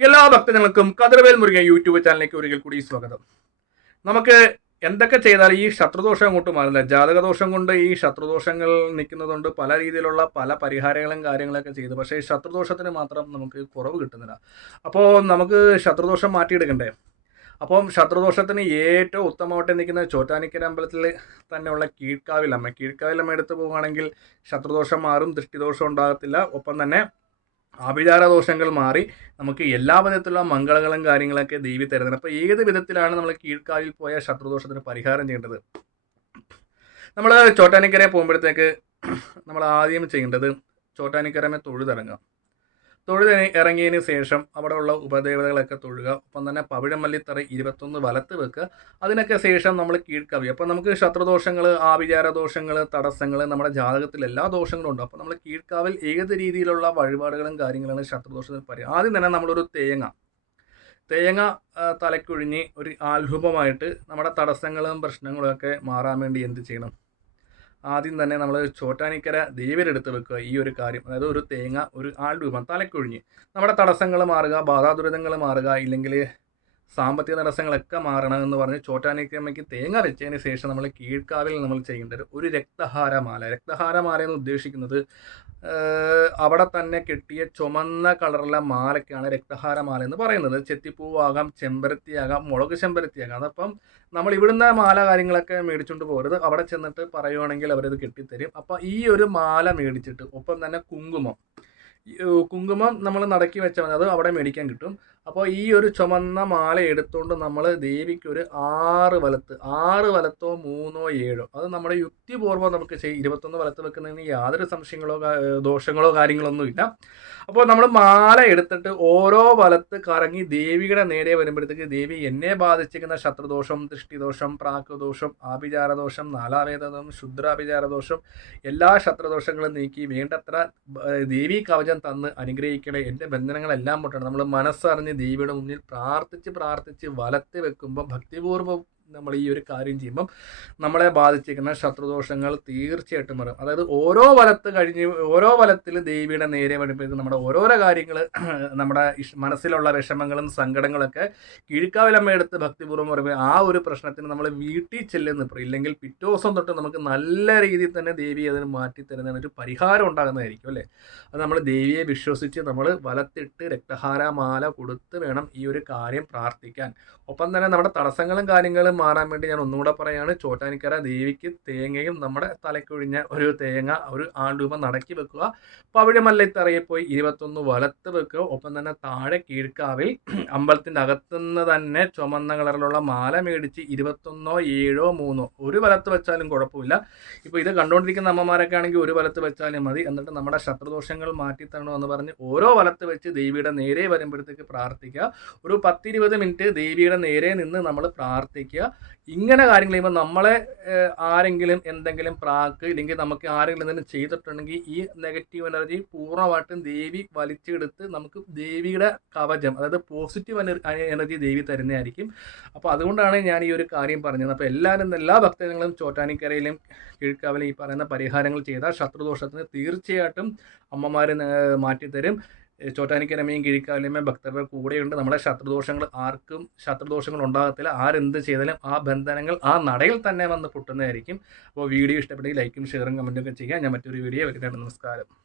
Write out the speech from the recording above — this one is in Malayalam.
എല്ലാ ഭക്തജനങ്ങൾക്കും കതിർവേൽ മുരുകൻ യൂട്യൂബ് ചാനലിലേക്ക് ഒരിക്കൽ കൂടി സ്വാഗതം. നമുക്ക് എന്തൊക്കെ ചെയ്താൽ ഈ ശത്രുദോഷം അങ്ങോട്ട് മാറില്ല ജാതകദോഷം കൊണ്ട് ഈ ശത്രുദോഷങ്ങൾ നിൽക്കുന്നതുകൊണ്ട് പല രീതിയിലുള്ള പല പരിഹാരങ്ങളും കാര്യങ്ങളൊക്കെ ചെയ്തു. പക്ഷേ ഈ ശത്രുദോഷത്തിന് മാത്രം നമുക്ക് കുറവ് കിട്ടുന്നില്ല. അപ്പോൾ നമുക്ക് ശത്രുദോഷം മാറ്റിയെടുക്കണ്ടേ? അപ്പം ശത്രുദോഷത്തിന് ഏറ്റവും ഉത്തമമായിട്ട് നിൽക്കുന്ന ചോറ്റാനിക്കര അമ്പലത്തിൽ തന്നെയുള്ള കീഴ്ക്കാവിലമ്മ. കീഴ്ക്കാവിലമ്മ എടുത്തു പോവുകയാണെങ്കിൽ ശത്രുദോഷം മാറും ദൃഷ്ടിദോഷം ഉണ്ടാകത്തില്ല. ഒപ്പം തന്നെ ആഭിചാര ദോഷങ്ങൾ മാറി നമുക്ക് എല്ലാ വിധത്തിലുള്ള മംഗളങ്ങളും കാര്യങ്ങളൊക്കെ ദേവി തരുന്നത് അപ്പോൾ ഏത് വിധത്തിലാണ് നമ്മൾ കീഴ്ക്കാവിൽ പോയ ശത്രുദോഷത്തിന് പരിഹാരം ചെയ്യേണ്ടത്? നമ്മൾ ചോട്ടാനിക്കരയെ പോകുമ്പോഴത്തേക്ക് നമ്മൾ ആദ്യം ചെയ്യേണ്ടത് ചോട്ടാനിക്കരമേ തൊഴുതിറങ്ങുക തൊഴുത് ഇറങ്ങിയതിന് ശേഷം അവിടെ ഉള്ള ഉപദേവതകളൊക്കെ തൊഴുക ഒപ്പം തന്നെ പവിഴമല്ലിത്തറ ഇരുപത്തൊന്ന് വലത്ത് വെക്കുക അതിനൊക്കെ ശേഷം നമ്മൾ കീഴ്ക്കവി. അപ്പോൾ നമുക്ക് ശത്രുദോഷങ്ങൾ ആഭിചാര ദോഷങ്ങൾ തടസ്സങ്ങൾ നമ്മുടെ ജാതകത്തിൽ എല്ലാ ദോഷങ്ങളും ഉണ്ട്. അപ്പോൾ നമ്മൾ കീഴ്ക്കാവിൽ ഏത് രീതിയിലുള്ള വഴിപാടുകളും കാര്യങ്ങളാണ് ശത്രുദോഷത്തിന് പറയുക. ആദ്യം തന്നെ നമ്മളൊരു തേങ്ങ. തേങ്ങ തലക്കൊഴിഞ്ഞ് ഒരു ആൽരൂപമായിട്ട് നമ്മുടെ തടസ്സങ്ങളും പ്രശ്നങ്ങളും ഒക്കെ മാറാൻ വേണ്ടി എന്ത് ചെയ്യണം? ആദ്യം തന്നെ നമ്മൾ ചോറ്റാനിക്കര ദേവരെടുത്ത് വെക്കുക ഈ ഒരു കാര്യം. അതായത് ഒരു തേങ്ങ ഒരു ആൾ രൂപം തലക്കൊഴിഞ്ഞ്. നമ്മുടെ തടസ്സങ്ങൾ മാറുക ബാധാ ദുരിതങ്ങൾ മാറുക ഇല്ലെങ്കിൽ സാമ്പത്തിക തടസ്സങ്ങളൊക്കെ മാറണം എന്ന് പറഞ്ഞ് ചോറ്റാനിക്കമ്മയ്ക്ക് തേങ്ങ വെച്ചതിന് ശേഷം നമ്മൾ കീഴ്ക്കാവിൽ നമ്മൾ ചെയ്യേണ്ടത് ഒരു രക്തഹാരമാല. രക്തഹാരമാല എന്ന് ഉദ്ദേശിക്കുന്നത് അവിടെ തന്നെ കിട്ടിയ ചുമന്ന കളറുള്ള മാലയ്ക്കാണ് രക്തഹാരമാല എന്ന് പറയുന്നത്. ചെത്തിപ്പൂവാകാം ചെമ്പരത്തിയാകാം മുളക് ചെമ്പരത്തിയാകാം. അതപ്പം നമ്മൾ ഇവിടുന്ന് മാല കാര്യങ്ങളൊക്കെ മേടിച്ചുകൊണ്ട് പോരുത്. അവിടെ ചെന്നിട്ട് പറയുവാണെങ്കിൽ അവരത് കെട്ടിത്തരും. അപ്പം ഈ ഒരു മാല മേടിച്ചിട്ട് ഒപ്പം തന്നെ കുങ്കുമം. കുങ്കുമം നമ്മൾ നടക്കി വെച്ചാൽ അത് അവിടെ മേടിക്കാൻ കിട്ടും. അപ്പോൾ ഈ ഒരു ചുമന്ന മാല എടുത്തുകൊണ്ട് നമ്മൾ ദേവിക്ക് ഒരു ആറ് വലത്ത് ആറ് വലത്തോ മൂന്നോ ഏഴോ അത് നമ്മുടെ യുക്തിപൂർവം നമുക്ക് ചെയ്യും ഇരുപത്തൊന്ന് വലത്ത് വെക്കുന്നതിന് യാതൊരു സംശയങ്ങളോ ദോഷങ്ങളോ കാര്യങ്ങളൊന്നും ഇല്ല. അപ്പോൾ നമ്മൾ മാല എടുത്തിട്ട് ഓരോ വലത്ത് കറങ്ങി ദേവിയുടെ നേരെ വരുമ്പോഴത്തേക്ക് ദേവി എന്നെ ബാധിച്ചിരിക്കുന്ന ശത്രുദോഷം ദൃഷ്ടിദോഷം പ്രാകൃദോഷം ആഭിചാരദോഷം നാലാവേദോഷം ശുദ്രാഭിചാരദോഷം എല്ലാ ശത്രുദോഷങ്ങളും നീക്കി വേണ്ടത്ര ദേവീ കവചം തന്ന് അനുഗ്രഹിക്കണേ. എന്റെ ബന്ധനങ്ങളെല്ലാം പൊട്ടണം നമ്മൾ മനസ്സറിഞ്ഞ് ദേവിയുടെ മുന്നിൽ പ്രാർത്ഥിച്ച് പ്രാർത്ഥിച്ച് വലത്ത് വെക്കുമ്പോൾ ഭക്തിപൂർവം നമ്മൾ ഈ ഒരു കാര്യം ചെയ്യുമ്പം നമ്മളെ ബാധിച്ചിരിക്കുന്ന ശത്രുദോഷങ്ങൾ തീർച്ചയായിട്ടും വരും. അതായത് ഓരോ വലത്ത് കഴിഞ്ഞ് ഓരോ വലത്തിൽ ദേവിയുടെ നേരെ വരുമ്പോഴേക്കും നമ്മുടെ ഓരോരോ കാര്യങ്ങൾ നമ്മുടെ മനസ്സിലുള്ള വിഷമങ്ങളും സങ്കടങ്ങളൊക്കെ കിഴുക്കാവിലമ്മ എടുത്ത് ഭക്തിപൂർവം പറയുമ്പോൾ ആ ഒരു പ്രശ്നത്തിന് നമ്മൾ വീട്ടിൽ ചെല്ലുന്ന ഇല്ലെങ്കിൽ പിറ്റേ ദിവസം തൊട്ട് നമുക്ക് നല്ല രീതിയിൽ തന്നെ ദേവി അതിന് മാറ്റി തരുന്നതിന് ഒരു പരിഹാരം ഉണ്ടാകുന്നതായിരിക്കും അല്ലേ? അത് നമ്മൾ ദേവിയെ വിശ്വസിച്ച് നമ്മൾ വലത്തിട്ട് രക്തഹാരമാല കൊടുത്ത് വേണം ഈ ഒരു കാര്യം പ്രാർത്ഥിക്കാൻ. ഒപ്പം തന്നെ നമ്മുടെ തടസ്സങ്ങളും കാര്യങ്ങളും മാറാൻ വേണ്ടി ഞാൻ ഒന്നുകൂടെ പറയാണ്. ചോറ്റാനിക്കര ദേവിക്ക് തേങ്ങയും നമ്മുടെ തലക്കൊഴിഞ്ഞ ഒരു തേങ്ങ ഒരു ആണ്ടുമ നടക്കി വെക്കുക. പവിഴമല്ലത്തറയിൽ പോയി ഇരുപത്തൊന്ന് വലത്ത് വെക്കുക. ഒപ്പം തന്നെ താഴെ കീഴ്ക്കാവിൽ അമ്പലത്തിന്റെ അകത്തുനിന്ന് തന്നെ ചുമന്ന കളറിലുള്ള മാല മേടിച്ച് ഇരുപത്തൊന്നോ ഏഴോ മൂന്നോ ഒരു വലത്ത് വെച്ചാലും കുഴപ്പമില്ല. ഇപ്പോൾ ഇത് കണ്ടുകൊണ്ടിരിക്കുന്ന അമ്മമാരൊക്കെ ആണെങ്കിൽ ഒരു വലത്ത് വെച്ചാലും മതി. എന്നിട്ട് നമ്മുടെ ശത്രുദോഷങ്ങൾ മാറ്റി എന്ന് പറഞ്ഞ് ഓരോ വലത്ത് വെച്ച് ദേവിയുടെ നേരെ വരുമ്പോഴത്തേക്ക് പ്രാർത്ഥിക്കുക. ഒരു പത്തിരുപത് മിനിറ്റ് ദേവിയുടെ നേരെ നിന്ന് നമ്മൾ പ്രാർത്ഥിക്കുക. ഇങ്ങനെ കാര്യങ്ങൾ ചെയ്യുമ്പോൾ നമ്മളെ ആരെങ്കിലും എന്തെങ്കിലും പ്രാക്ക് ഇല്ലെങ്കിൽ നമുക്ക് ആരെങ്കിലും എന്തെങ്കിലും ചെയ്തിട്ടുണ്ടെങ്കിൽ ഈ നെഗറ്റീവ് എനർജി പൂർണമായിട്ടും ദേവി വലിച്ചെടുത്ത് നമുക്ക് ദേവിയുടെ കവചം അതായത് പോസിറ്റീവ് എനർജി ദേവി തരുന്നതായിരിക്കും. അപ്പോൾ അതുകൊണ്ടാണ് ഞാൻ ഈ ഒരു കാര്യം പറഞ്ഞത്. അപ്പോൾ എല്ലാവരും എല്ലാ ഭക്തജനങ്ങളും ചോറ്റാനിക്കരയിലും കിഴക്കാവിലും ഈ പറയുന്ന പരിഹാരങ്ങൾ ചെയ്താൽ ശത്രുദോഷത്തിന് തീർച്ചയായിട്ടും അമ്മമാർ മാറ്റിത്തരും. ചോറ്റാനിക്കരമയും കിഴിക്കാലമയും ഭക്തരുടെ കൂടെയുണ്ട്. നമ്മുടെ ശത്രുദോഷങ്ങൾ ആർക്കും ശത്രുദോഷങ്ങൾ ഉണ്ടാകത്തില്ല. ആരെന്ത് ചെയ്താലും ആ ബന്ധനങ്ങൾ ആ നടയിൽ തന്നെ വന്ന് പൊട്ടുന്നതായിരിക്കും. അപ്പോൾ വീഡിയോ ഇഷ്ടപ്പെട്ടെങ്കിൽ ലൈക്കും ഷെയറും കമന്റും ഒക്കെ ചെയ്യാം ഞാൻ മറ്റൊരു വീഡിയോ വരുന്നുണ്ട് നമസ്കാരം.